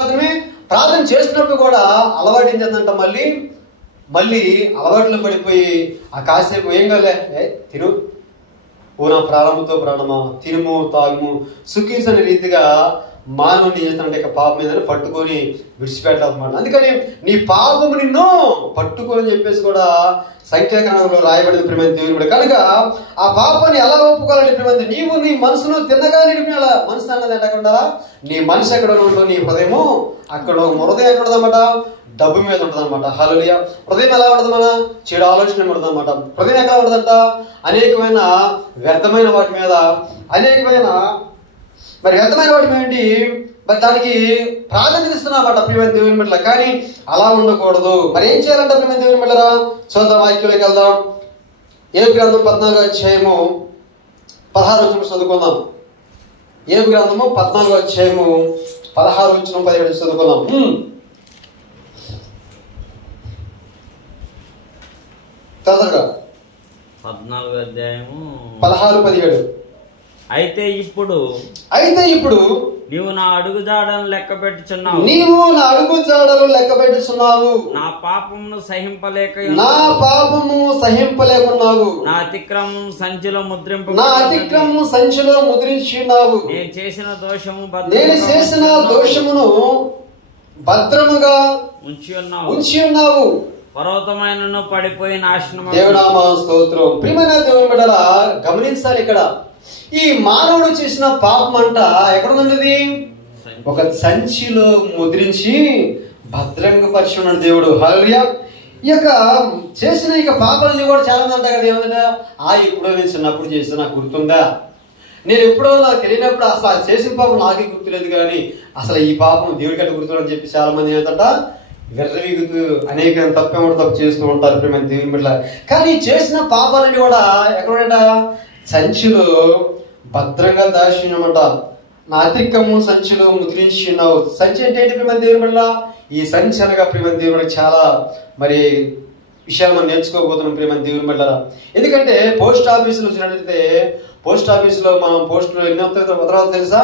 ప్రార్థన చేస్తున్నప్పుడు కూడా అలవాటు ఏం చేద్దంట, మళ్ళీ అలవాట్లో పడిపోయి ఆ కాసేపు ఏం కాలే తిను ఓ నా ప్రాణముతో ప్రాణమా తినుము తాగుము సుఖీస్ అనే రీతిగా మానవుని చేస్తానంటే ఇక పాపం మీద పట్టుకొని విడిచిపెట్టాలన్నమాట. అందుకని నీ పాపము నిన్ను పట్టుకొని చెప్పేసి కూడా సంఖ్యాకాండంలో రాయబడింది ప్రియమైన దేవుని. కనుక ఆ పాపాన్ని ఎలా ఒప్పుకోవాలంటే ప్రియమైన నీవు నీ మనసును తిన్నగా నిడిపిన మనసు అన్నది ఎట్టకుండా నీ మనసు ఎక్కడ ఉండదు, నీ హృదయము అక్కడ హృదయం ఎక్కడ ఉందన్నమాట, డబ్బు మీద ఉంటుంది అనమాట. హల్లెలూయా. హృదయం ఎలా ఉండదు, మన చెడు ఆలోచన ఉండదు అనమాట. హృదయం ఎలా ఉండదంట, అనేకమైన వ్యర్థమైన వాటి మీద వ్యర్థమైన వాటి ఏంటి మరి దానికి ప్రాధాన్యత ఇస్తున్నమాట ప్రియమైన దేవుని బిడ్డల. కానీ అలా ఉండకూడదు. మరి ఏం చేయాలంటే ప్రియమైన దేవుని బిడ్డరా, చూద్దాం వాక్యంలోకి వెళ్దాం. ఏబు గ్రంథం 14వ అధ్యాయము 16 చదువుకుందాం. ఏబు గ్రంథము 14వ అధ్యాయము 16-17 చదువుకుందాం. తొందరగా 14వ అధ్యాయము 16-17. అయితే ఇప్పుడు నీవు నా అడుగుజాడలను లెక్క పెట్టుచున్నావు, నా పాపమును సహింపలేకున్నావు, నా అతిక్రమం సంచిలో ముద్రించున్నావు, నేను చేసిన దోషమును భద్రముగా ఉంచి ఉన్నావు, పర్వతమైన పడిపోయి నాశనం. దేవునామా స్తోత్రం. ప్రియమైన దేవుని బిడ్డలారా, గమనించాలి ఇక్కడ ఈ మానవుడు చేసిన పాపం అంట ఎక్కడున్నది, ఒక సంచిలో ముద్రించి భద్రంగా పరిచి ఉన్నాడు దేవుడు. హల్లెలూయా. ఈ యొక్క చేసిన ఇక పాపాలన్నీ కూడా చాలా మంది అంట కదా, ఏమంట ఎప్పుడో నేను చిన్నప్పుడు చేసిన నాకు గుర్తుందా, నేను ఎప్పుడో నాకు తెలియనప్పుడు అసలు చేసిన పాపం నాకే గుర్తులేదు, కానీ అసలు ఈ పాపం దేవుడి కంటే గుర్తులేదని చెప్పి చాలా మంది ఏంటంట వెర్రవీగుతూ అనేక తప్పు చేస్తూ ఉంటారు ప్రియమైన దేవుని బిడ్డల. కానీ చేసిన పాపాలన్నీ కూడా ఎక్కడట సంచిలో భద్రంగా దాచినమాట. నా అతిక్రమము సంచిలో ముద్రించి ఉన్నావు. సంచి అంటే ఏంటి ప్రియమైన దేవుని బిడ్డల? ఈ సంచి అనగా ప్రియమైన దేవుని చాలా మరి విషయాలు మనం నేర్చుకోబోతున్నాం ప్రియమైన దేవుని బిడ్డల. ఎందుకంటే పోస్ట్ ఆఫీసులో వచ్చినట్లయితే పోస్ట్ ఆఫీసులో మనం పోస్టులో ఎన్ని ఉత్తరాలు తెలుసా?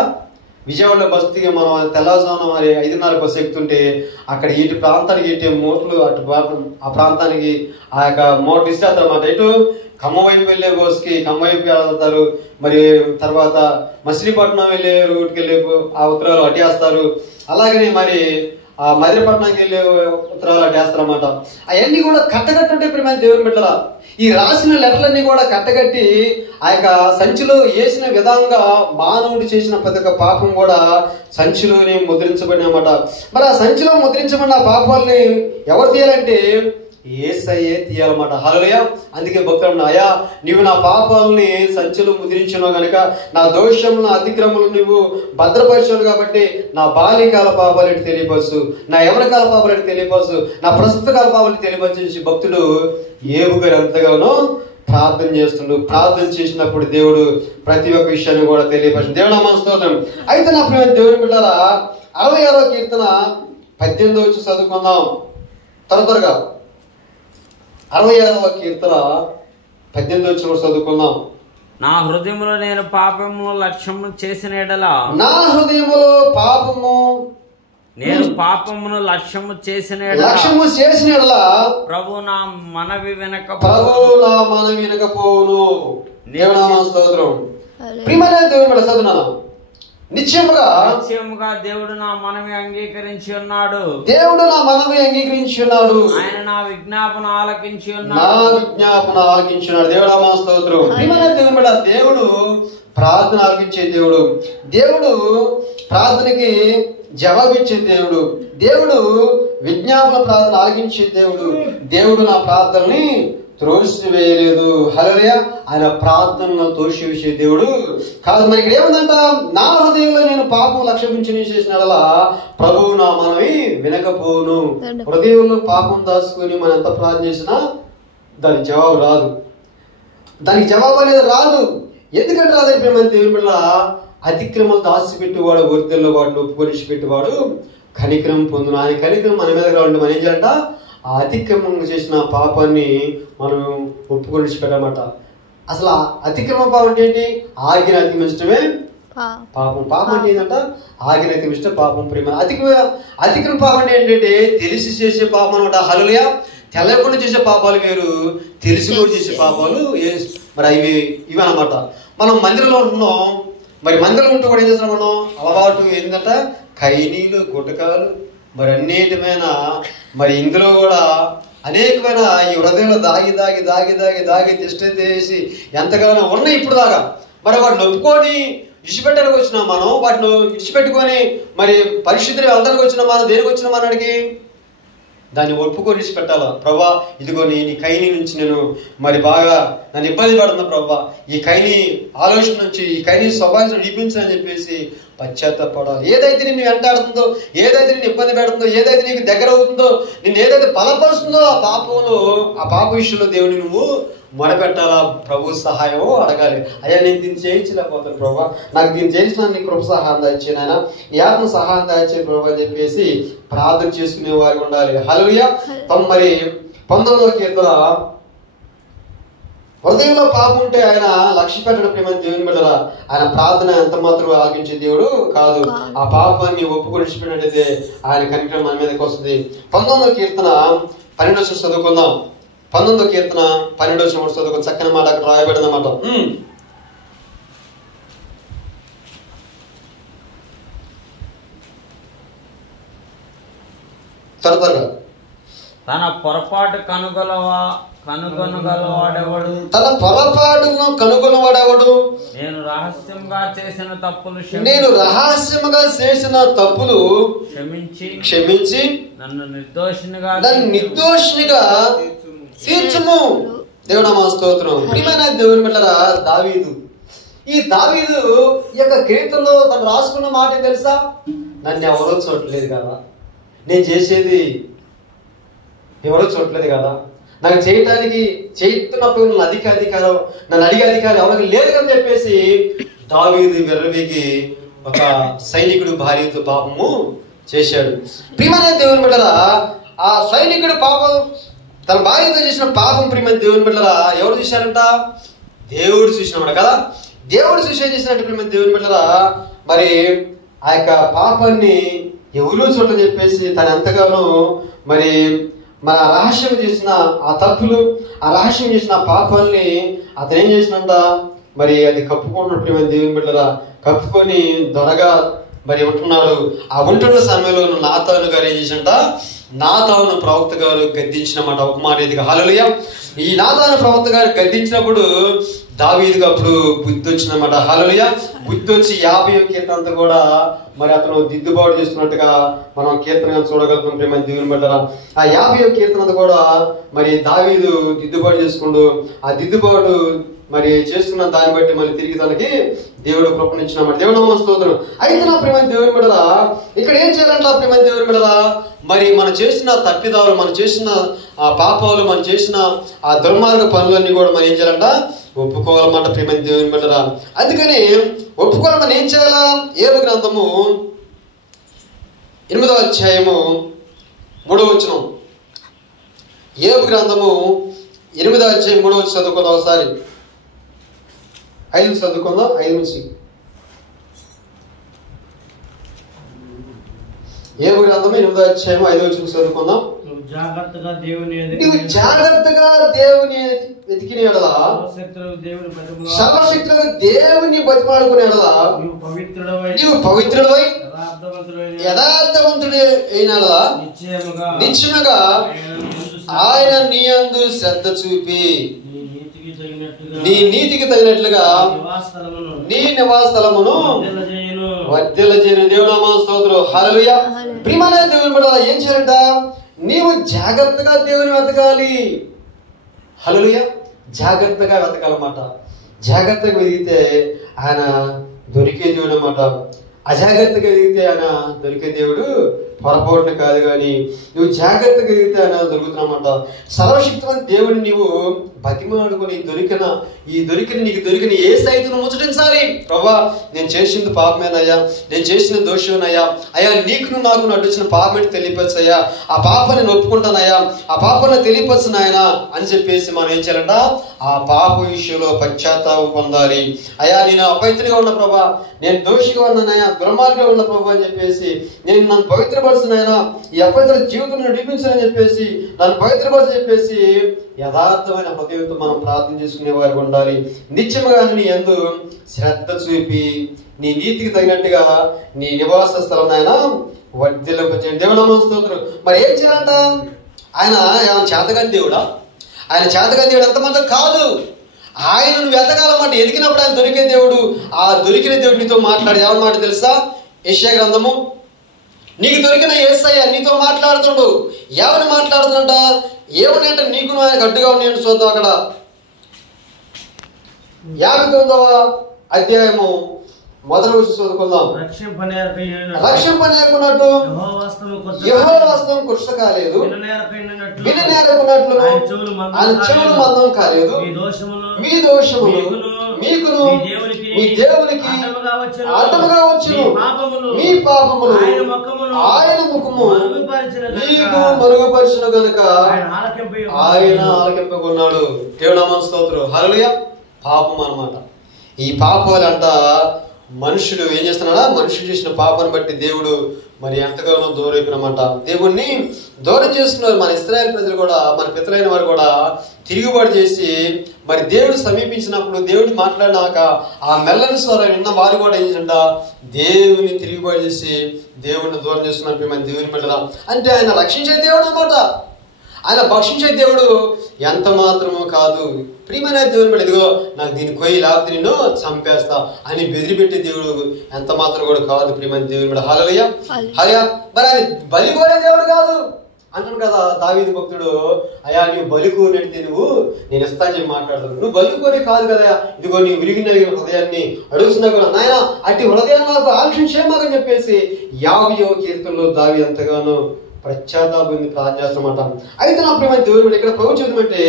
విజయవాడలో బస్సు దిగి మనం తెల్లవారుజామున మరి 5:30 బస్సు ఎక్కుతుంటే అక్కడ ఇటు ప్రాంతానికి ఇటు మోట్లు అటు ఆ ప్రాంతానికి ఆ యొక్క మోటార్ ఇస్తారు అన్నమాట. ఇటు ఖమ్మం వైపు వెళ్ళే బస్సుకి ఖమ్మం వైపు వెళ్తారు, మరి తర్వాత మచిలీపట్నం వెళ్ళే రూట్కి వెళ్ళే ఆ ఉత్తరాలు అడ్డేస్తారు. అలాగనే మరి ఆ మదిరపట్నంకి వెళ్ళే ఉత్తరాలు అడ్డేస్తారు అన్నమాట. అవన్నీ కూడా కట్టగట్టుంటే ప్రియమైన దేవుని బిడ్డల, ఈ రాసిన లెటర్లన్నీ కూడా కట్టగట్టి ఆ యొక్క సంచిలో వేసిన విధంగా మానవుడు చేసిన ప్రతి ఒక్క పాపం కూడా సంచిలోని ముద్రించబడినమాట. మరి ఆ సంచిలో ముద్రించబడిన పాపాలని ఎవరు తీయాలంటే యేసయ్యే తీయాలన్నమాట. హల్లెలూయా. అందుకే భక్తుడు, అయ్యా నీవు నా పాపాలని సంచిలో ముద్రించినావు గనుక నా దోషములను అతిక్రమలు నువ్వు భద్రపరిచావు కాబట్టి నా బాల్యకాల పాపాలని తెలియపరచు, నా యవ్వనకాల పాపాలని తెలియపరచు, నా ప్రస్తుత కాల పాపాలని తెలియపరిచి భక్తుడు ఏబు గారు ఎంతగానో ప్రార్థన చేస్తుండు. ప్రార్థన చేసినప్పుడు దేవుడు ప్రతి ఒక్క విషయాన్ని కూడా తెలియపరచు. దేవుడు నామమున స్తోత్రం. అయితే నా ప్రియ దేవుని బిడ్డలారా, 66వ కీర్తన 18 చదువుకుందాం త్వరగా. 66వ కీర్తన 18 చదువుకుందాం. నా హృదయములో నేను పాపము లక్ష్యము చేసిన ఎడల, నేను పాపమును లక్ష్యము చేసిన ఎడల ప్రభు నా మనవి వినకపోవును. దేవునామా స్తోత్రం. ప్రియమైన దేవుని బిడ్డ చదువునా, నిశ్చయముగా దేవుడు నా మనవి అంగీకరించి ఉన్నాడు. ఆయన నా విజ్ఞాపన ఆలకించి ఉన్నాడు. దేవునామా స్తోత్రం. ప్రియమైన దేవుని బిడ్డ, దేవుడు ప్రార్థన ఆలకించే దేవుడు, దేవుడు ప్రార్థనకి జవాబిచ్చే దేవుడు, దేవుడు విజ్ఞాపన ప్రార్థన ఆలకించే దేవుడు. దేవుడు నా ప్రార్థనని త్రోసివేయలేదు. హల్లెలూయా. ఆయన ప్రార్థనలో తోసివేసే దేవుడు కాదు. మరి ఇక్కడ ఏముందంట, నా హృదయంలో నేను పాపం లక్ష్యమించి చేసినలా ప్రభువు నా మనవి వినకపోను. హృదయంలో పాపం దాచుకుని మనం ఎంత ప్రార్థన చేసినా దానికి జవాబు రాదు. దానికి జవాబు అనేది రాదు. ఎందుకంటే రాదని ప్రేమ దేవుని బిడ్డ, అతిక్రమం దాచిపెట్టేవాడు వర్తెల్లో వాడిని ఒప్పుకొని పెట్టేవాడు కనికరం పొందును. ఆయన కనికరం మన మీద రావాలంటే మనం ఏం చేయాలంట, ఆ అతిక్రమం చేసిన పాపాన్ని మనం ఒప్పుకొని పెట్టమాట. అసలు అతిక్రమ పాపం అంటే ఏంటి? ఆజ్ఞను అతిక్రమించడమే పాపం. పాపం అంటే ఏంటంట? ఆజ్ఞ అతిక్రమిస్తే పాపం. ప్రేమ అతిక్రమ పాపం అంటే ఏంటంటే తెలిసి చేసే పాపం అనమాట. హల్లెలూయా. తెలవకుండా చేసే పాపాలు వేరు, తెలిసి కూడా చేసే పాపాలు మరి ఇవి అనమాట. మనం మందిరంలో ఉంటున్నాం, మరి మందిరంలో ఉంటూ కూడా ఏం చేస్తున్నాం మనం? అలవాటు ఏంటంటే కైనీలు, గుటకాలు, మరి అన్నిటిమైన మరి ఇందులో కూడా అనేకమైన ఈ హృదయంలో దాగి తిష్టేసి ఎంతగానో ఉన్నాయి ఇప్పుడు దాకా. మరి వాటిని ఒప్పుకొని విడిచిపెట్టడానికి వచ్చినాం మనం. వాటిని విడిచిపెట్టుకొని మరి పరిశుద్ధి వెళ్ళడానికి వచ్చిన మనం దేనికి వచ్చిన మనడికి దాన్ని ఒప్పుకొని విడిచిపెట్టాలా. ప్రభా ఇదిగో నీ కైని నుంచి నేను మరి బాగా నన్ను ఇబ్బంది పడుతున్నా ప్రభా, ఈ కైని ఆలోచన నుంచి ఈ కైని స్వభావం నిపించని చెప్పేసి పశ్చాత్తపడాలి. ఏదైతే నిన్ను వెంటాడుతుందో, ఏదైతే నిన్ను ఇబ్బంది పెడుతుందో, ఏదైతే నీకు దగ్గర అవుతుందో, నిన్ను ఏదైతే బలపరుస్తుందో ఆ పాపంలో, ఆ పాప విషయంలో దేవుని నువ్వు మొరపెట్టాలా. ప్రభు సహాయం అడగాలి. అయ్యా నేను దీన్ని చేయించలేకపోతాను ప్రభా, నాకు దీన్ని చేయించిన నీ కృప సహాయం దాయిచ్చాను, ఆయన నీ ఆత్మ సహాయం దాయిచ్చాను ప్రభు అని చెప్పేసి ప్రార్థన చేసుకునే వారికి ఉండాలి. హల్లెలూయా. మరి 19వ కీర్తన, హృదయంలో పాపం ఉంటే ఆయన లక్ష్య పెట్టడం ప్రేమ దేవుని బిడ్డలా. ఆయన ప్రార్థన ఎంత మాత్రం ఆలకించే దేవుడు కాదు. ఆ పాపాన్ని ఒప్పుకొని విడిచిపెట్టినట్లయితే ఆయన కనికరం మన మీదకి వస్తుంది. 19వ కీర్తన 12వ చదువుకుందాం. 19వ కీర్తన 12వ చదువుకుందాం. చక్కని మాట అక్కడ రాయబడింది అన్నమాట. త్వరగా తన పొరపాటు కనుగొనగలవాడెవడు? తన పొరపాటును కనుగొనవాడెవడు? నేను రహస్యంగా చేసిన తప్పులు క్షమించి నన్ను నిర్దోషినిగా తీర్చుము. దేవుడా మా స్తోత్రం. ప్రియమైన దేవుని బిడ్డలారా, దావీదు, ఈ దావీదు యొక్క కీర్తనలో తను రాసుకున్న మాట తెలుసా? నన్ను ఎవరో చూడలేదు కదా, నేను చేసేది ఎవరో చూడలేదు కదా, నాకు చేయటానికి చేస్తున్నప్పుడు నన్ను అధికారం నన్ను అడిగే అధికారం ఎవరికి లేదు అని చెప్పేసి దావీదు విర్రవీగి ఒక సైనికుడు భార్యతో పాపము చేశాడు. ప్రియమైన దేవుని బిడ్డలారా, ఆ సైనికుడు పాపం తన భార్యతో చేసిన పాపం ప్రియమైన దేవుని బిడ్డలారా ఎవరు చూశారంట? దేవుడు చూసినాడు కదా. దేవుడు చూసి చేసినట్టు ప్రియమైన దేవుని బిడ్డలారా, మరి ఆ యొక్క పాపాన్ని ఎవరో చూడని చెప్పేసి తను ఎంతగానో మరి మన రహస్యం చేసిన ఆ తప్పులు, ఆ రహస్యం చేసిన పాపాలని అతను ఏం చేసినంట, మరి అది కప్పుకున్నాడు ప్రియమైన దేవుని బిడ్డలారా. కప్పుకొని దొరగా మరి ఉంటున్నాడు. ఆ ఉంటున్న సమయంలో నాతాను గారు ఏం చేసినంట, నాతాను ప్రవక్త గారు గద్దించినమాట ఉపమానేదిగా. హల్లెలూయా. ఈ నాతాను ప్రవక్త గారు గద్దించినప్పుడు దావీదుగా అప్పుడు బుద్ధి వచ్చిందన్నమాట. హల్లెలూయా. బుద్ధి వచ్చి 50వ కీర్తన అంతా కూడా మరి అతను దిద్దుబాటు చేస్తున్నట్టుగా మనం కీర్తన చూడగలుగుతాం ప్రేమ దేవుని బిడ్డలారా. ఆ 50వ కీర్తన అంతా కూడా మరి దావీదు దిద్దుబాటు చేసుకుంటూ ఆ దిద్దుబాటు మరి చేస్తున్న దాన్ని బట్టి మళ్ళీ తిరిగి తనకి దేవుడు కృపణించినమాట. దేవుడు నామ స్తోత్రం. అయితే నా ప్రేమ దేవుని బిడ్డలా, ఇక్కడ ఏం చేయాలంటే ఆ ప్రేమ దేవుని బిడ్డలా, మరి మనం చేసిన తప్పిదాలు, మనం చేసిన ఆ పాపాలు, మనం చేసిన ఆ దుర్మార్గ పనులన్నీ కూడా మనం ఏం చేయాలంట, ఒప్పుకోవాలన్నమాట ప్రేమ దేవుని బిడ్డలా. అందుకని ఒప్పుకోవాలి. మనం ఏం చేయాలా? ఏబు గ్రంథము 8వ అధ్యాయము 3వ వచనం. ఏబు గ్రంథము 8వ అధ్యాయం 3వ వచనం చదువుకుందాం ఒకసారి. 5 చదువుకుందాం. 5 నుంచి. ఏబు గ్రంథము 8వ అధ్యాయం 5వ వచనం చదువుకుందాం. నువ్వు జాగ్రత్తగా దేవుని వెతికిన ఎడల, సర్వశక్తులకు దేవుని బతిమాడుకునే ఎడల, నీవు పవిత్రుడవై యథార్థవంతుడు అయిన ఎడల నిశ్చయముగా ఆయన నీ యందు శ్రద్ధ చూపి నీ నీతికి తగినట్లుగా నీ నివాస స్థలమును వర్ధిల్ల చేయను. దేవుడు నామ స్తోత్రం. హల్లెలూయా. ప్రియమైన దేవుని బిడ్డలారా, ఏం చేయాలంట? నీవు జాగ్రత్తగా దేవుని వెతకాలి. హల్లెలూయా. జాగ్రత్తగా వెతకాలన్నమాట. జాగ్రత్తగా వెతికితే ఆయన దొరికే దేవుడు అన్నమాట. అజాగ్రత్తగా ఎదిగితే ఆయన దొరికే దేవుడు పొరపాటున కాదు, కానీ నువ్వు జాగ్రత్తగా ఎదిగితే ఆయన దొరుకుతున్నమాట. సర్వశక్తిమైన దేవుడిని నీవు బతిమాడుకొని నీకు దొరికిన ఏ సైతును ముచ్చటించాలి. ప్రభా, నేను చేసింది పాపమేనయ్యా, నేను చేసిన దోషమేనయ్యా, అయ్యా నీకు నాకు నడిచిన పాపమేంటి తెలియపరచయ్యా, ఆ పాపాన్ని ఒప్పుకుంటానయ్యా, ఆ పాపాన్ని తెలియపరచునాయనా అని చెప్పేసి మనం ఏం చేయాలంట, ఆ ఆ పాప విషయంలో పశ్చాత్తాపం పొందాలి. అయ్యా నేను అపవిత్రంగా ఉన్న ప్రభా, నేను దోషిగా ఉన్నానయ్యా, దుర్మార్గంగా ఉన్న ప్రభా అని చెప్పేసి, నేను నన్ను పవిత్రపరుచున్నాయన, ఈ అపవిత్ర జీవితం నడిపించని చెప్పేసి, నన్ను పవిత్రపరచని చెప్పేసి యథార్థమైన హృదయంతో మనం ప్రార్థన చేసుకునే వారికి ఉండాలి. నిత్యముగా నీ యందు శ్రద్ధ చూపి నీ నీతికి తగినట్టుగా నీ నివాస స్థలం ఆయన వర్ధిల్లింపచేయండి. దేవుని నామమునకు స్తోత్రం. మరి ఏం చేయాలంట? ఆయన ఏమైనా చేతగాని దేవుడా? ఆయన చేతగాని దేవుడు ఎంతమంది కాదు. ఆయన నువ్వు వెతకాలన్నమాట. ఎదిగినప్పుడు ఆయన దొరికే దేవుడు. ఆ దొరికిన దేవుడు నీతో మాట్లాడి ఏమన్న మాట తెలుసా? యెషయా గ్రంథము, నీకు దొరికిన యేసయ్య నీతో మాట్లాడుతుండు. ఎవరిని మాట్లాడుతుంట? ఏమని అంటే నీకు ఆయనకు అడ్డుగా ఉన్నాయని చూద్దాం. అక్కడ 59వ అధ్యాయము మొదటి నుంచి చదువుకుందాం. రక్షింపనేకున్నట్టు యెహోవా హస్తం కృష్ణ కాలేదు, విననేరకున్నట్లు ఆయన చెవులు మందం కాలేదు. మీ దోషములు మీకును మీ దేవునికి అడ్డముగా వచ్చును. మీ పాపములు ఆయన ముఖము మీకు మరుగుపరిచిన గనుక ఆయన ఆలకింపకున్నాడు. దేవుని నామమునకు స్తోత్రం. హల్లెలూయా. పాపం అన్నమాట. ఈ పాపాలంట మనుషుడు ఏం చేస్తున్నాడా? మనుషుడు చేసిన పాపాన్ని బట్టి దేవుడు మరి ఎంతగానో దూరైపోయినమాట. దేవుణ్ణి దూరం చేస్తున్నారు. మన ఇశ్రాయేలు ప్రజలు కూడా, మన పితరులైన వారు కూడా తిరుగుబాటు చేసి మరి దేవుడు సమీపించినప్పుడు, దేవుడు మాట్లాడినాక ఆ మెల్లని స్వరం విన్న వారు కూడా ఏం చేసింట? దేవుని తిరుగుబాటు చేసి దేవుడిని దూరం చేస్తున్నప్పుడు మన దేవుని బిడ్డల అంటే ఆయన రక్షించే దేవుడు అన్నమాట. ఆయన భక్షించే దేవుడు ఎంత మాత్రమో కాదు. ప్రియమైన దేవుని బిడ్డ, ఇదిగో నాకు దీన్ని కొయ్యి లేకపోతే నిన్ను చంపేస్తా అని బెదిరిపెట్టే దేవుడు ఎంత మాత్రం కూడా కాదు. ప్రియమైన దేవుని బిడ్డ. హల్లెలూయా. హల్లెలూయా. మరి ఆయన బలి కోరే దేవుడు కాదు అంటాడు కదా దావీదు భక్తుడు. అయ్యా నువ్వు బలి కోరినట్టు నువ్వు నేను ఇస్తా అని చెప్పి మాట్లాడతావు. నువ్వు బలి కోరే కాదు కదా. ఇదిగో నీ విరిగి నలిగిన హృదయాన్ని అడుగుతున్నా కూడా నాయన అట్టి హృదయాన్ని నాకు ఆలోచించేమాకని చెప్పేసి 50వ కీర్తనలో దావీదు ఎంతగానో పశ్చాత్తాపాన్ని ప్రార్థన చేస్తామట. అయితే నా ప్రియమైన దేవుడు ఇక్కడ ప్రభు చెబుతామంటే,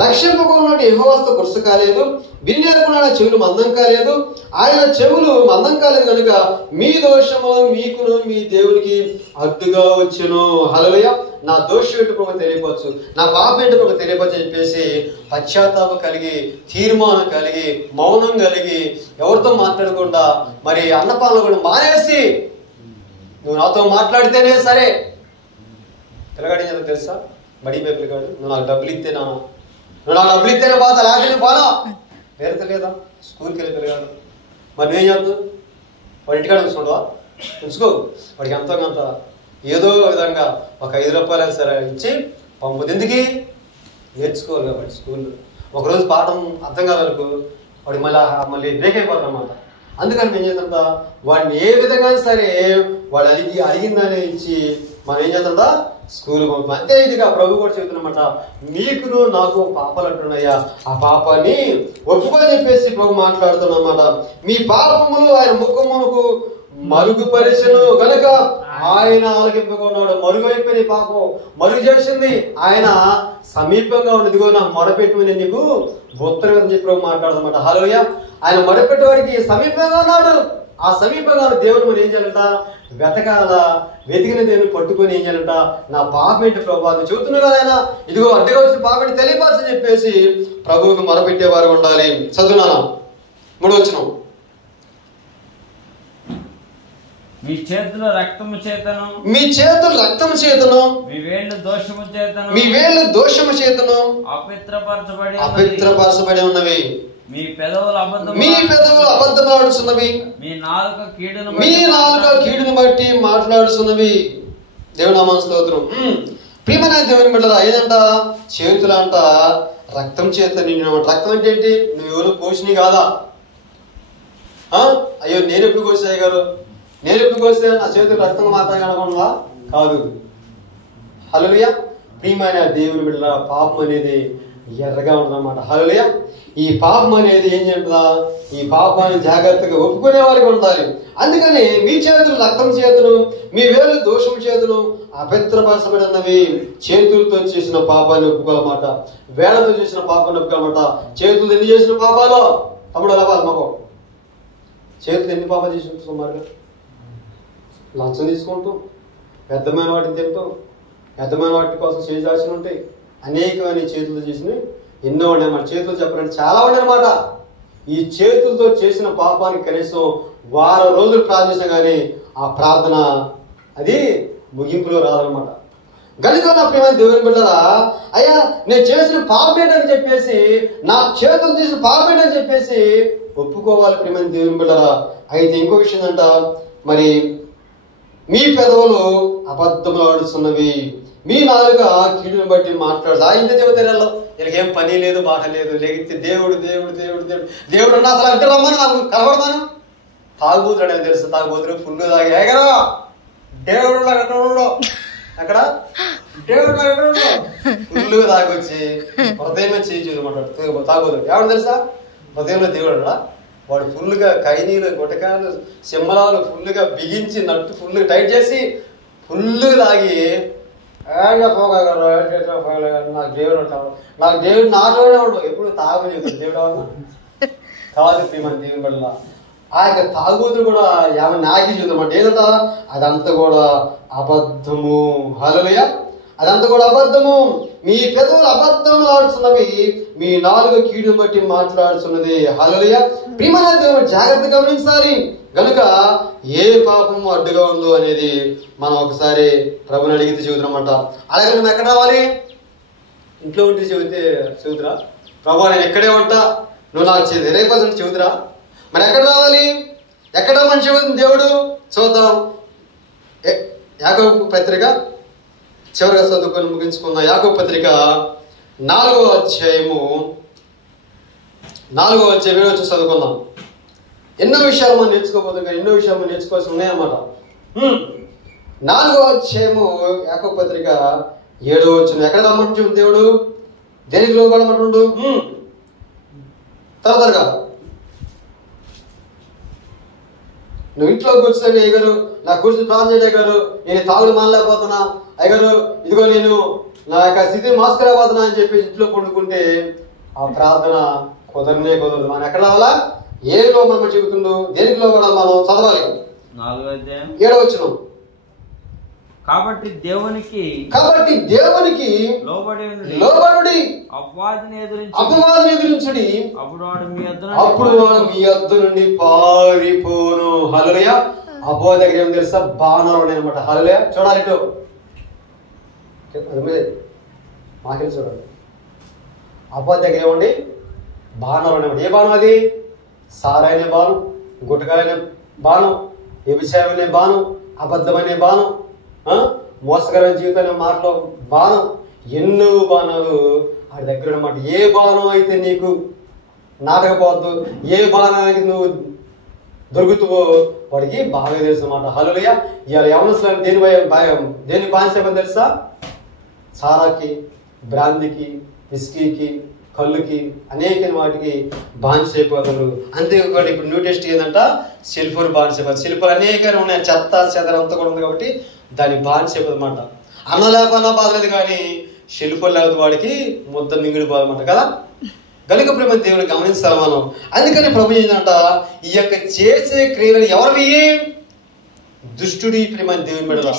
రక్షింపకున్నట్టు యెహోవాతో కృష కాలేదు, వినేరకున్న చెవులు మందం కాలేదు. ఆయన చెవులు మందం కాలేదు కనుక మీ దోషము మీకును మీ దేవునికి అడ్డుగా వచ్చును. హల్లెలూయా. నా దోషం ఏంటో ప్రభు తెలియపరచు, నా పాపం ఏంటో ప్రభు తెలియపరచు చెప్పేసి పశ్చాత్తాపం కలిగి, తీర్మానం కలిగి, మౌనం కలిగి, ఎవరితో మాట్లాడకుండా మరి అన్నపాలను కూడా మానేసి నువ్వు నాతో మాట్లాడితేనే సరే. పిల్లగాడు ఏం చేద్దాం తెలుసా? బడి పై పిల్లగాడు, నువ్వు నాకు డబ్బులు ఇస్తేనా, నువ్వు నాకు డబ్బులు ఇస్తేనే బాధ, లేకపోతే బాధ వేరే తెలియదా? స్కూల్కి వెళ్ళి పిల్లగాడు మరి నువ్వేం చేద్దాం? వాడి ఇంటికాడ ఉంచుకుంటావా? ఉంచుకో. వాడికి ఎంతో కొంత ఏదో విధంగా ఒక 5 రూపాయలు సరే ఇచ్చి పంపుది. ఎందుకు? నేర్చుకోవాలి కాబట్టి. స్కూల్లో ఒకరోజు పాఠం అర్థం కాదనుకో వాడికి మళ్ళీ బ్రేక్ అయిపోతుంది అన్నమాట. అందుకని ఏం చేద్దాంట, వాడిని ఏ విధంగా సరే వాడు అడిగిందని ఇచ్చి మనం ఏం చేద్దాంట స్కూల్ పంపుతాం. అంతే ఇదిగా ప్రభు కూడా చెబుతున్నమాట, మీకును నాకు పాపాలు అంటున్నాయా, ఆ పాపాన్ని ఒప్పుకొని చెప్పేసి ప్రభు మాట్లాడుతున్నమాట. మీ పాపములు ఆయన ముఖమునకు మరుగుపరిచెను కనుక ఆయన ఆలకింపుకున్నాడు. మరుగైపోయిన పాపం మరుగు చేసింది ఆయన సమీపంగా ఉన్నదిగో నా మొరపెట్టు నేను నీకు ఉత్తరం అని చెప్పి మాట్లాడదన్నమాట. హల్లెలూయా. ఆయన మొరపెట్టే వారికి సమీపంగా ఉన్నాడు. ఆ సమీపంగా దేవుడు మనం ఏం చేయాలంట? వెతకాల. వెతికిన దేవుని పట్టుకొని ఏం చేయాలంట? నా పాపం ఏంటి ప్రభు అని చెబుతున్నా కదా ఆయన. ఇదిగో అడ్డుగా వచ్చిన పాపని తెలియపరచని చెప్పేసి ప్రభువుకు మొరపెట్టేవారు ఉండాలి. చదువునానా 3వ వచనం. మీ చేతులు రక్తము చేతను, మీ చేతులు రక్తము చేతను, మీ వేళ్ళు దోషము చేతను, మీ వేళ్ళు దోషము చేతను అపవిత్రపరచబడి ఉన్నవి. మీ పెదవులు అబద్ధమాడుచున్నవి. మీ నాలుక కీడును బట్టి మాట్లాడుచున్నవి. దేవుని నామమునకు స్తోత్రం. ప్రియమైన దేవుని బిడ్డలారా, ఏదంట? చేతులంట రక్తం చేత నిండినమాట. రక్తం అంటే ఏంటి? నువ్వు ఎవరు కోసిని కాదా? అయ్యో నేను ఎప్పుడు కోసాయి గారు, నేను ఎప్పుడు కోస్తే నా చేతులు రక్తం మాత్రం కనుకున్నావా? కాదు. హల్లెలూయా. ప్రియమైన దేవుని బిడ్డలారా, పాపం అనేది ఎర్రగా ఉందన్నమాట. హల్లెలూయా. ఈ పాపం అనేది ఏం చేస్తుందా? ఈ పాపాన్ని జాగ్రత్తగా ఒప్పుకునే వారికి ఉండాలి. అందుకని మీ చేతులు రక్తం చేతును, మీ వేలు దోషం చేతును అపవిత్రపరచబడినవి. చేతులతో చేసిన పాపాన్ని ఒప్పుకోవాలన్నమాట, వేలతో చేసిన పాపాన్ని ఒప్పుకోవాలన్నమాట. చేతులు ఎన్ని చేసిన పాపాలు తమ్ముడు ఎలా మాకు? చేతులు ఎన్ని పాపాలు చేసి సుమారుగా? లంచం తీసుకుంటూ, వ్యర్థమైన వాటిని తింటూ, వ్యర్థమైన వాటి కోసం చేసి ఉంటాయి. అనేకమైన చేతులు చేసినవి ఎన్నో ఉన్నాయి. మన చేతులు చెప్పాలంటే చాలా ఉన్నాయి అన్నమాట. ఈ చేతులతో చేసిన పాపానికి కనీసం వారం రోజులు ప్రార్థించినా కానీ ఆ ప్రార్థన అది ముగింపులో రాదనమాట. గనుక నా ప్రియమైన దేవుని బిడ్డలారా, అయ్యా నేను చేసిన పాపమేటని చెప్పేసి, నా చేతులు చేసిన పాపమేటని చెప్పేసి ఒప్పుకోవాలి ప్రియమైన దేవుని బిడ్డలారా. అయితే ఇంకో విషయం అంట, మరి మీ పెదవులు అబద్ధములు ఆడుతున్నవి, మీ నాలుక కీడుని బట్టి మాట్లాడు. ఇంత చెబుతారు వీళ్ళకి ఏం పని లేదు, బాట లేదు, లేకపోతే దేవుడు దేవుడు దేవుడు దేవుడు దేవుడు అన్నా అసలు అంటే రమ్మని నాకు కనబడతాను. తాగుబోతుడు అని తెలుసు, తాగుబోతుడు ఫుల్ తాగి ఎగరా దేవుడు అక్కడ దేవుడు ఫుల్ తాగొచ్చి హృదయమే చేసి తాగుబోతుడు ఎవరు తెలుసా? హృదయంలో దేవుడు వాడు ఫుల్గా కైనీలు గుటకాలు సింహలాలు ఫుల్గా బిగించి నట్టు ఫుల్గా టైట్ చేసి ఫుల్గా తాగి నాకు దేవుడు ఉంటాడు, నాకు దేవుడు నాలోనే ఉండవు, ఎప్పుడు తాగని దేవుడు అన్నా కాదు ప్రియమైన దేవుని వల్ల. ఆ యొక్క తాగుబోతులు కూడా ఏమైనా నాకి చూద్దామంటే ఏదంట అదంతా కూడా అబద్ధము. హల్లెలూయా. అదంతా కూడా అబద్ధము. మీ పెదవులు అబద్ధములు ఆడుతున్నవి, మీ నాలుక కీడును బట్టి మాట్లాడుతున్నది. హల్లెలూయా. ప్రియమైన దేవుడు జాగ్రత్తగా గమనించాలి. కనుక ఏ పాపము అడ్డుగా ఉందో అనేది మనం ఒకసారి ప్రభుని అడిగితే చెబుతామంట. అలాగే మనం ఎక్కడ రావాలి? ఇంట్లో ఉంటే చెబుతురా ప్రభు నేను ఎక్కడే ఉంటా, నువ్వు నాకు 100% చెబుతురా. మరి ఎక్కడ రావాలి? ఎక్కడ మంచి చెబుతుంది దేవుడు? చూద్దాం. యాకోబు పత్రిక చివరిగా చదువుకొని ముగించుకున్న యాకోబు పత్రిక 4వ అధ్యాయము 7 చదువుకుందాం. ఎన్నో విషయాలు మనం నేర్చుకోబోతున్నాం, ఎన్నో విషయాలు మనం నేర్చుకోవాల్సి ఉన్నాయన్నమాట. 4వ అధ్యాయము యాకోబు పత్రిక 7వ వచనం ఎక్కడ రమ్మంటు దేవుడు? దేనికి లోపడమంటుండు? త్వరగా నువ్వు ఇంట్లో కూర్చొని అయ్యగారు నా కూర్చొని ప్రార్థన చేయండి అయ్యగారు, నేను తాగుడు మానలేకపోతున్నా అయ్యగారు, ఇదిగో నేను నా యొక్క స్థితిని మార్చుకోలేకపోతున్నా అని చెప్పి ఇంట్లో పండుకుంటే ఆ ప్రార్థన కుదరదు. మనం ఎక్కడ రావాలా? ఏ లోపల చెబుతుండో దేనికిలో కూడా మనం చదవాలి. 7వ వచనం. కాబట్టి దేవునికి లోబడుడి, అపవాదిని ఎదిరించుడి, అప్పుడు వాడు మీ యొద్ద నుండి పారిపోను. హల్లెలూయా. అపవాది దగ్గర ఏం తెలుసా? బాణాలు ఉన్నాయి అనమాట. హల్లెలూయా. చూడాలి ఇటు మాకెళ్ళి చూడండి. అపవాది దగ్గర ఏమండి? బాణాలు ఉన్నాయి. ఏ బాణం అది? సారైన బాణం, గుట్టకాలైన బాణం, వ్యభిచారమైన బాణం, అబద్ధమైన బాణం, మోసకరమైన జీవితమైన మాటలో బాణం, ఎన్నో బాణాలు ఆడి దగ్గర అన్నమాట. ఏ బాణం అయితే నీకు నాటకపోవద్దు, ఏ బాణానికి నువ్వు దొరుకుతావో వాడికి బాగా తెలుసు అన్నమాట. హల్లెలూయా. ఇవాళ యవనస్తులను దేని బానిసమని తెలుసా? సారాకి, బ్రాందీకి, విస్కీకి, కళ్ళుకి, అనేక వాటికి బానిసైపోతారు. అంతేకాదు ఇప్పుడు న్యూ టెస్ట్ ఏంటంట సెల్ ఫోన్ బానిసైపోతుంది. సెల్ ఫోన్ అనేక ఉన్నాయి, చెత్త చెదర అంతా కూడా ఉంది కాబట్టి దాన్ని బానిసైపోతుంది అన్నమాట. అన్నం లేకపోయినా బాధలేదు కానీ సెల్ ఫోన్ లేకపోతే వాడికి ముద్ద మింగిడిపోదన్నమాట కదా. కనుక ప్రేమ దేవుని గమనించాలి మనం. అందుకని ప్రభు ఏంటంట ఈ యొక్క చేసే క్రియలను ఎవరివి? దుష్టుడి ప్రేమ దేవుని బిడ్డల.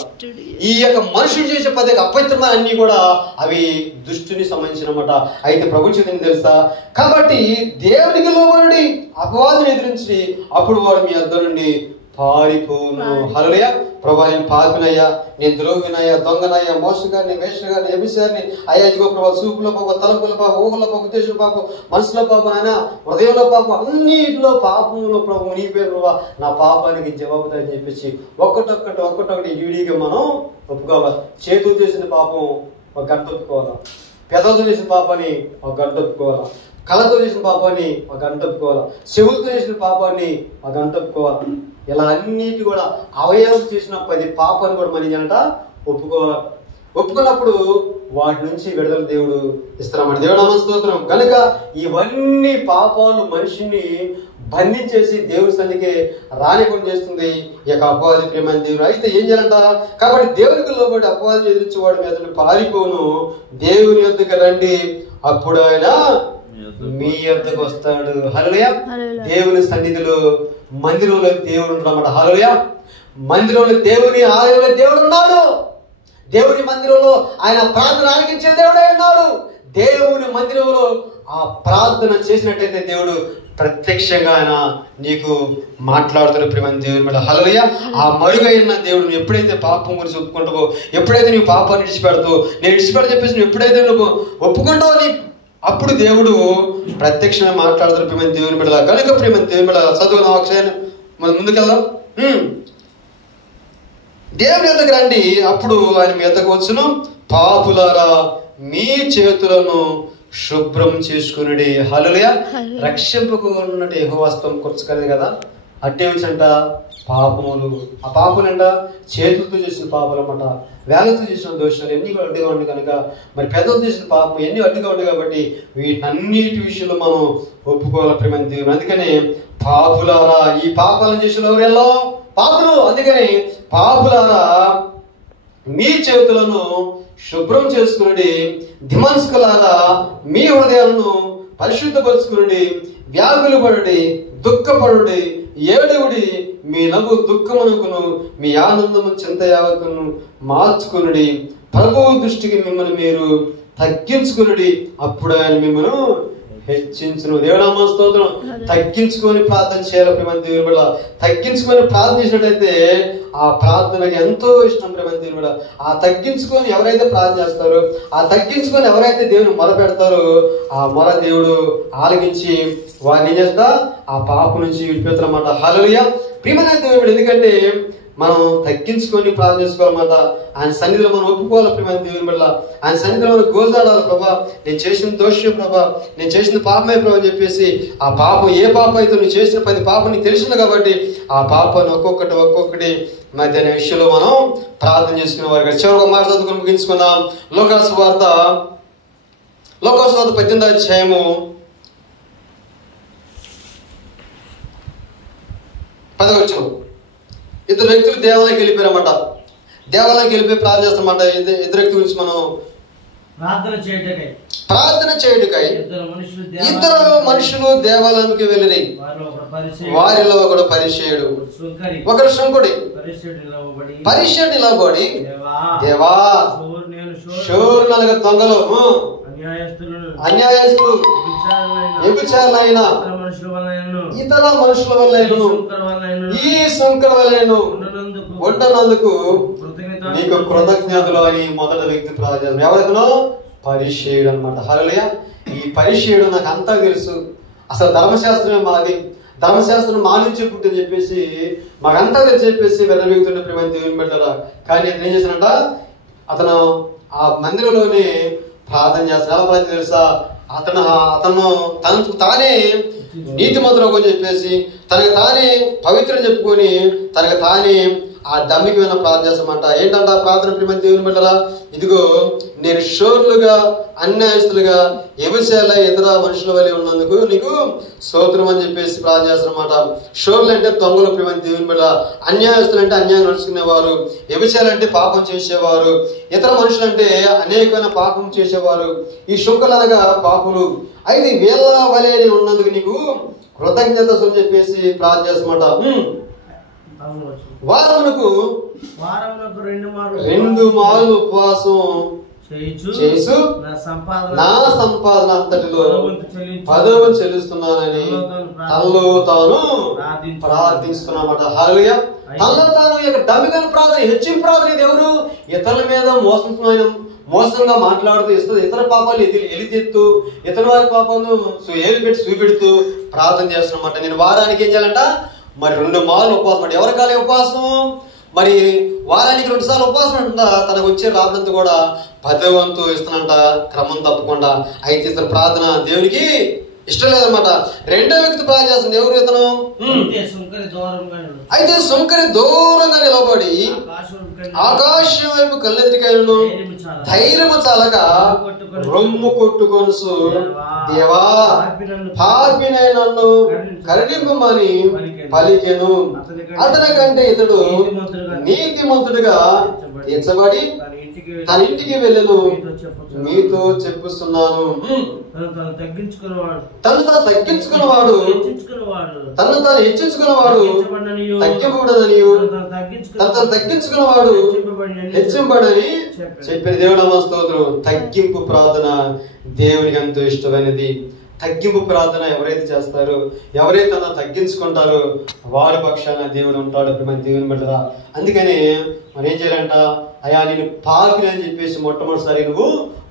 ఈ యొక్క మనుషుడు చేసే పద్ధతి అపవిత్రమైన అన్ని కూడా అవి దుష్టుని సంబంధించినమాట. అయితే ప్రభు చెందింది తెలుసా? కాబట్టి దేవునికి లోబడి అపవాదిని ఎదిరించి అప్పుడు వాడు మీ వద్ద నుండి పారిపోను. హల్లెలూయా. ప్రభా నేను పాపినయ్యా, నేను ద్రోహినయ్యా, దొంగనయ్యా, మోసగారిని, వేషగారిని, వ్యభిచారిని అయ్యా, ఇదిగో ప్రభా చూపులో పాపం, తలంపుల పాపం, ఊహలో పాపం, ఉద్దేశంలో పాపం, మనసులో పాపం, ఆయన హృదయంలో పాపం, అన్నిటిలో పాపంలో ప్రభు నీ పేరు ప్రభా నా పాపానికి జవాబుదారి చెప్పేసి ఒక్కటొక్కటి ఈడీగా మనం ఒప్పుకోవాలి. చేతులు చేసిన పాపం ఒక గంట ఒప్పుకోవాలా, పెదవులతో చేసిన పాపాన్ని ఒక గంట ఒప్పుకోవాలా, కళ్ళతో చేసిన పాపాన్ని ఒక గంట ఒప్పుకోవాలా, చెవులతో చేసిన పాపాన్ని ఒక గంట ఒప్పుకోవాలా. ఇలా అన్నిటి కూడా అవయవం చేసిన 10 పాపాన్ని కూడా మనం ఏంటంట ఒప్పుకోవాలి. ఒప్పుకున్నప్పుడు వాటి నుంచి విడుదల దేవుడు ఇస్తారన్నమాట. దేవుడు నామ స్తోత్రం. కనుక ఇవన్నీ పాపాలు మనిషిని బంధించేసి దేవుడి సన్నిధికి రానికుండా చేస్తుంది ఈ యొక్క అపవాది ప్రేమైన దేవుడు. అయితే ఏం చేయాలంట? కాబట్టి దేవునికి లోబడి అపవాదిని ఎదిరించి వాడి మీద పారిపోను, దేవుని యొద్దకు రండి, అప్పుడు ఆయన మీ యొద్దకు వస్తాడు. హల్లెలూయా. దేవుని సన్నిధిలో మందిరంలో దేవుడు ఉన్నాడన్నమాట. హల్లెలూయా. మందిరంలో దేవుని ఆలయంలో దేవుడు ఉన్నాడు. దేవుని మందిరంలో ఆయన ప్రార్థన ఆలకించే దేవుడే ఉన్నాడు. దేవుని మందిరంలో ఆ ప్రార్థన చేసినట్టయితే దేవుడు ప్రత్యక్షంగా ఆయన నీకు మాట్లాడుతాడు. ప్రియమైన దేవుని మీద హల్లెలూయా. ఆ మరుగైన దేవుడు నువ్వు ఎప్పుడైతే పాపం గురించి ఒప్పుకుంటావో, ఎప్పుడైతే నువ్వు పాపాన్ని విడిచిపెడతావు, నేను విడిచిపెడ చెప్పేసి నువ్వు ఎప్పుడైతే నువ్వు ఒప్పుకుంటావో అప్పుడు దేవుడు ప్రత్యక్షంగా మాట్లాడుతాడు. ప్రియమైన దేవుని మీద కనుక ప్రియమైన దేవుని మీద చదువు ఒకసారి మనం ముందుకెళ్దాం. దేవుని యొద్దకు రండి, అప్పుడు ఆయన మీ యొద్దకు వచ్చును. పాపులారా మీ చేతులను శుభ్రం చేసుకుని. హల్లెలూయా. రక్షింపుకు ఉన్నట్టు యెహోవాస్తం కూర్చోగలదు కదా. అట్టేమిచంట పాపములు. ఆ పాపలంట చేతులతో చేసిన పాపలు అన్నమాట. వేలతో చేసిన దోషాలు ఎన్ని అడ్డుగా ఉండి కనుక మరి పెద్దలు చేసిన పాపం ఎన్ని అడ్డుగా ఉంది కాబట్టి వీటన్నిటి విషయంలో మనం ఒప్పుకోవాలి. ప్రియమైన దేవుడు అందుకని పాపులారా, ఈ పాపాలను చేసిన ఎవరెల్లో పాపులు. అందుకని పాపులారా మీ చేతులను శుభ్రం చేసుకుని, దిమస్కులారా మీ హృదయాలను పరిశుద్ధపరుచుకుని, వ్యాకులు పడుడి, దుఃఖపడుడి, ఏడుగుడి, మీ నవ్వు దుఃఖమునకును మీ ఆనందము చింత యావత్తును మార్చుకునుడి. ప్రభువు దృష్టికి మిమ్మల్ని మీరు తగ్గించుకునుడి, అప్పుడు ఆయన మిమ్మల్ని హెచ్చించును. దేవునామ స్తోత్రం. తగ్గించుకొని ప్రార్థన చేయాలి. ప్రియమైన దేవుని బిడ్డ తగ్గించుకొని ప్రార్థన చేసినట్టయితే ఆ ప్రార్థనకి ఎంతో ఇష్టం. ప్రియమైన దేవుని బిడ్డ ఆ తగ్గించుకొని ఎవరైతే ప్రార్థన చేస్తారో, ఆ తగ్గించుకొని ఎవరైతే దేవుని మొర పెడతారో ఆ మొర దేవుడు ఆలకించి వారిని ఏం చేస్తా ఆ పాప నుంచి విడిపోతారన్నమాట. హల్లెలూయా. ప్రియమైన దేవుని బిడ్డ ఎందుకంటే మనం తగ్గించుకొని ప్రార్థన చేసుకోవాలన్నమాట. ఆయన సన్నిధిలో మనం ఒప్పుకోవాలి. ప్రియమైన దేవుని బిడ్డ ఆయన సన్నిధిలో మనం గోజాడాలి. ప్రభా నేను చేసిన దోషం, ప్రభా నేను చేసిన పాపమే ప్రభా అని చెప్పేసి ఆ పాపం ఏ పాప అయితే నువ్వు చేసిన 10 పాపం నీకు తెలిసింది కాబట్టి ఆ పాపాన్ని ఒక్కొక్కటి మరి అనే విషయంలో మనం ప్రార్థన చేసుకునే వారు. చివరి ఒక మాట చదువుకొని ముగించుకుందాం. లోకాసు వార్త 18వ అధ్యాయము 10వ వచనం. ఇద్దరు వ్యక్తులు దేవాలయానికి వెళ్ళిపోయారన్నమాట. దేవాలయానికి వెళ్ళిపోయి ప్రార్థన చేస్తారన్నమాట. ఇద్దరు వ్యక్తుల గురించి మనం ప్రార్థన చేయుటకై ఇద్దరు మనుషులు దేవాలయానికి వెళ్ళిరి. వారిలో ఒకడు పరిసయ్యుడు, ఒకడు శంకుడి. పరిసయ్యుడు నిలబడి దేవా శూరులు అనగా దొంగలు, అన్యాయస్తులు, వ్యభిచారులైన ఇతర మనుషుల వల్ల ఈ శంకర వల్ల ఉండనందుకు నీకు కృతజ్ఞతలు అని మొదటి వ్యక్తి ప్రార్థన. ఎవరికనో పరిసయ్యుడు అన్నమాట. హల్లెలూయా. ఈ పరిసయ్యుడు నాకు అంతా తెలుసు, అసలు ధర్మశాస్త్రమే మాది, ధర్మశాస్త్రం మా నుంచి పుట్టింది చెప్పేసి మాకంతా తెలిసి చెప్పేసి వెద వ్యక్తున్న ప్రియమైన దేవుని బిడ్డలారా. కానీ అతను ఏం చేశానంట, అతను ఆ మందిరంలోనే ప్రార్థన చేస్తాడు. ఎలా ప్రార్థన తెలుసా, అతను తనకు తానే నీతిమంతుడు చెప్పేసి తనకు తానే పవిత్రం చెప్పుకొని తనకు తానే ఆ డమ్మికి విన్న ప్రార్థన చేస్తామంట. ఏంటంట ప్రార్థన ప్రియమైన దేవుని బిడ్డలారా, ఇదిగో నేను శూరులుగా అన్యాయస్తులుగా వ్యభిచారుల ఇతర మనుషుల వల్ల ఉన్నందుకు నీకు స్తోత్రం అని చెప్పేసి ప్రార్థన చేస్తారన్నమాట. శూరులు అంటే దొంగలు ప్రియమైన దేవుని బిడ్డ, అన్యాయస్తులు అంటే అన్యాయం నడుచుకునేవారు, వ్యభిచారులు అంటే పాపం చేసేవారు, ఇతర మనుషులు అంటే అనేకమైన పాపం చేసేవారు. ఈ శుంకలు అనగా పాపులు. అయితే వీళ్ళ వలె ఉన్నందుకు నీకు కృతజ్ఞత అని చెప్పేసి ప్రార్థన చేస్తామట. వారమునకు 2 మార్లు ఉపవాసం చేసు నా సంపాదన అంతటిలో 10వ చెల్లిస్తున్నానని తనలో తాను ప్రార్థిస్తున్నామట. హల్లెలూయా. తనలో తాను డమ్మిగల ప్రార్థన, హెచ్చింపు ప్రార్థన. ఇది ఎవరు? ఇతరుల మీద మోసంగా మాట్లాడుతూ ఇతర పాపాలు ఎలితెత్తు ఇతర వారి పాపాలను ఏలు పెట్టి చూపెడుతూ ప్రార్థన చేస్తున్నమాట. నేను వారానికి ఏం చేయాలంట, మరి 2 మార్లు ఉపవాసం అంటే ఎవరి కాలే ఉపవాసం, మరి వారానికి 2 సార్లు ఉపవాసం అంట. తనకు వచ్చే రాబడంతా కూడా 10వ వంతు ఇస్తానంట, క్రమం తప్పకుండా. అయితే ఇతను ప్రార్థన దేవునికి ఇష్టం లేదన్నమాట. రెండో వ్యక్తి ప్రార్థన చేస్తుంది. ఎవరు ఇతను? అయితే సుంకరి దూరంగా నిలబడి ఆకాశం వైపు కళ్ళెదిరికాయలను ధైర్యము చాలక రొమ్ము కొట్టుకొనుసు దేవా పాపినై నన్ను కరుణింపమని పలికెను. అతని కంటే ఇతడు నీతిమంతుడిగా తీర్చబడి తన ఇంటికి వెళ్ళను మీతో చెప్పుస్తున్నాను. తను తాను తగ్గించుకున్నవాడు, తను తాను హెచ్చించుకున్నవాడు తగ్గింపబడననియు, తను తాను తగ్గించుకున్నవాడు హెచ్చింపబడని చెప్పిన దేవుడు. స్తోత్రం. తగ్గింపు ప్రార్థన దేవునికి ఎంతో ఇష్టమైనది. తగ్గింపు ప్రార్థన ఎవరైతే చేస్తారో, ఎవరైతే తన తగ్గించుకుంటారో వారి పక్షాన దేవుడు ఉంటాడు. మన దేవుని బిడ్డరా, అందుకని మరి ఏం చేయాలంట, అయ్యా నేను పాపిని అని చెప్పేసి మొట్టమొదటిసారి నువ్వు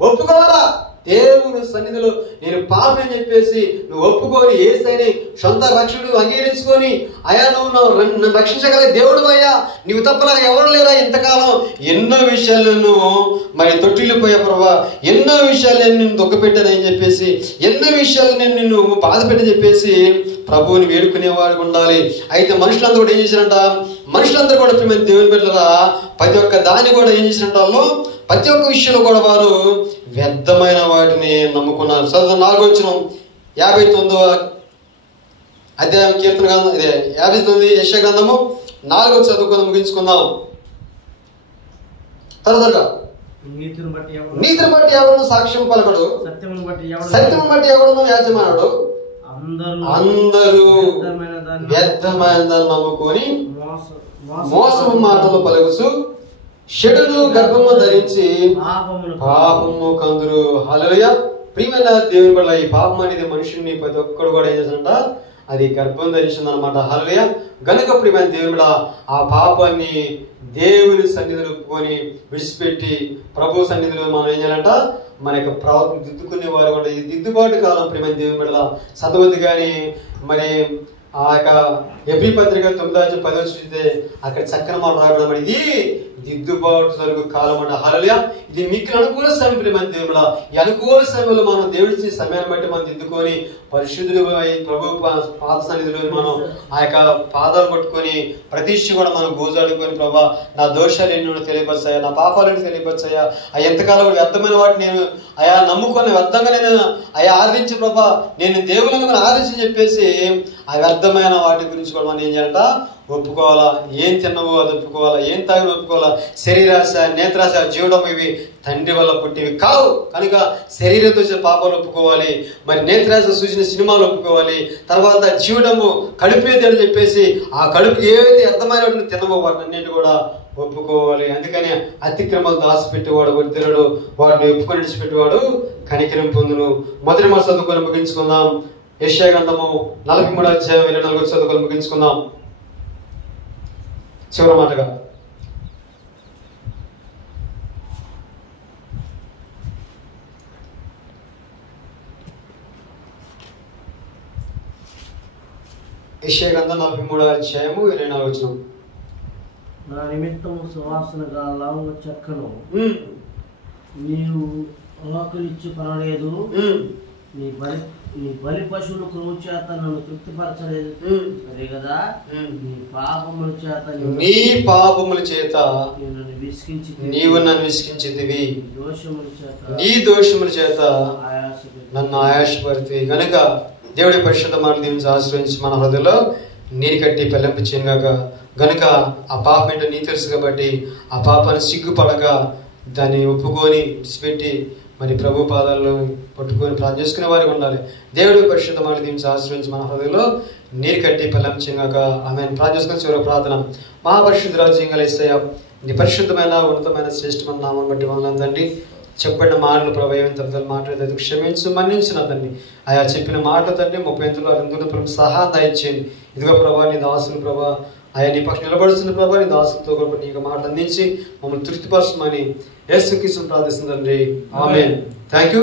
ఒప్పుకోవాలా. దేవుని సన్నిధిలో నేను పాపని అని చెప్పేసి నువ్వు ఒప్పుకొని యేసయ్యని సొంత రక్షకుడు అంగీకరించుకొని, అయ్యా నువ్వు నన్ను రక్షించగల దేవుడు అయ్యా, నీవు తప్ప నాకు ఎవరు లేరా, ఇంతకాలం ఎన్నో విషయాలు నువ్వు మరి తొట్టిల్లిపోయా ప్రభా, ఎన్నో విషయాలు నేను నిన్ను దొక్కపెట్టానని చెప్పేసి, ఎన్నో విషయాలు నేను నిన్ను బాధ పెట్టని చెప్పేసి ప్రభువుని వేడుకునేవాడు ఉండాలి. అయితే మనుషులందరూ కూడా ఏం చేశారంట, మనుషులందరూ కూడా ప్రియమైన దేవుని బిడ్డలారా ప్రతి ఒక్క దాన్ని కూడా ఏం చేసినట్టు వాళ్ళు ప్రతి ఒక్క విషయంలో కూడా వారు వ్యర్థమైన వాటిని నమ్ముకున్నారు. 59వ అధ్యాయం కీర్తన గ్రంథం, ఇదే 59 యెషయా గ్రంథము 4వ చదువుకొని ముగించుకుందాం. తర్వాత నీతిని బట్టి ఎవడును సాక్ష్యం పలకడు, సత్యమును బట్టి ఎవడును యాజమానుడు, అందరూ వ్యర్థమైన దాన్ని నమ్ముకొని మోసము మాటలు పలుకుచు షెడును గర్భము ధరించి పాపము కందురు. హల్లెలూయా. ప్రియమైన దేవుని వల్ల ఈ పాపం అనేది మనుషుని ప్రతి ఒక్కడు కూడా ఏం చేస్తుంట, అది గర్భం ధరించింది అనమాట. హల్లెలూయా. గనుక ప్రియమైన దేవుని ఆ పాపాన్ని దేవుని సన్నిధిలో ఒప్పుకొని విడిచిపెట్టి ప్రభు సన్నిధిలో మనం ఏం చేయాలంట, మన యొక్క ప్రవర్తన దిద్దుకునే వారు కూడా ఈ దిద్దుబాటు కాలం ప్రియమైన దేవుని బిడ్డల చదవద్దు. కానీ మరి ఆ యొక్క ఎబ్రీ పత్రిక 9:10 చూస్తే అక్కడ చక్కని మాట రాయడం, ఇది దిద్దుబాటు జరుగు కాలం అంట. హల్లెలూయా. ఇది మీకు అనుకూల సమయం ప్రియమైన దేవుడా. ఈ అనుకూల సమయంలో మనం దేవుడి సమయాన్ని బట్టి మనం దిద్దుకొని పరిశుద్ధులు ప్రభు పాద సన్నిధిలో మనం ఆ యొక్క పాదాలు పట్టుకొని ప్రతిష్ఠ కూడా మనం గోజాడుకొని, ప్రభా నా దోషాలు ఎన్నో తెలియపరిచాయా, నా పాపాలను తెలియపరిచాయా, ఆ ఎంతకాలం వ్యర్థమైన వాటిని నేను అయా నమ్ముకొని వ్యర్థంగా నేను అయా ఆరాధించి ప్రభా నేను దేవులను ఆరాధించి చెప్పేసి ఆ వ్యర్థమైన వాటి గురించి కూడా మనం ఏం చేయాలంట, ఒప్పుకోవాలా. ఏం తిన్నవో అది ఒప్పుకోవాలా, ఏం తాగిన ఒప్పుకోవాలా. శరీరాశ, నేత్రాశ, జీవడం ఇవి తండ్రి వల్ల పుట్టివి కావు. కనుక శరీరంతో పాపాలు ఒప్పుకోవాలి, మరి నేత్రాశ సూచన సినిమాలు ఒప్పుకోవాలి. తర్వాత జీవడము కడుపేదని చెప్పేసి ఆ కడుపు ఏవైతే అర్థమైన తినవో వాటిని అన్నింటి కూడా ఒప్పుకోవాలి. అందుకని అతిక్రమాలు దాచిపెట్టేవాడు వర్ధిల్లుడు, వాడిని ఒప్పుకొని విడిచిపెట్టేవాడు కనికరం పొందును. మొదటి మాట చదువుకొని ముగించుకుందాం. యెషయా గ్రంథము 43:24 చదువుకొని ముగించుకుందాం. చివరి మాటగా యెషయా గ్రంథం 43:24 నా నిమిత్తము సువాసనగా లవంగ చెక్కను నీవు ఆకలిచ్చి పనలేదు, నీ బలి పశువులు క్రొవ్వు చేత నన్ను తృప్తిపరచలేదు సరే కదా, నీ పాపముల చేత నీవు నన్ను విసికించితివి, నీ దోషముల చేత నన్ను ఆయాసపరితివి. గనుక దేవుడి పరిశుద్ధ మాట దీవించి ఆశ్రయించి మన హృదయంలో నీరు కట్టి పెళ్ళంపించాను గాక. గనుక ఆ పాపం ఏంటో నీ తెలుసు కాబట్టి ఆ పాపాన్ని సిగ్గుపడక దాన్ని ఒప్పుకొని విడిచిపెట్టి మరి ప్రభు పాదాల్లో పట్టుకొని ప్రార్థన చేసుకునే వారికి ఉండాలి. దేవుడి పరిశుద్ధ మాట దీవించి ఆశ్రయించి మన హృదయంలో నీరు కట్టి పెళ్ళంపించాను గాక. ఆమె ప్రార్థన చేసుకుని చివరి ప్రార్థన. మహాపరిశుద్ధ రాజు యేసయ్య, నీ పరిశుద్ధమైన ఉన్నతమైన శ్రేష్టమైన నామం బట్టి వందనాలు తండ్రి. చెప్పిన మాటలు ప్రభు ఏమైనా మాట్లాడేది క్షమించు మన్నించిన తండ్రి. ఆయా చెప్పిన మాటలు తండ్రి 30 సహాయం దయచేయండి. ఇదిగో ప్రభా నీ దాసులు ప్రభా ఆయా నీ పక్షం నిలబడుతున్న ప్రభా నీ దాసులతో కూడా నీకు మాటలు అందించి మమ్మల్ని తృప్తిపరచమని యేసుక్రీస్తు ప్రార్థిస్తుంది తండ్రి. ఆమేన్. Thank you.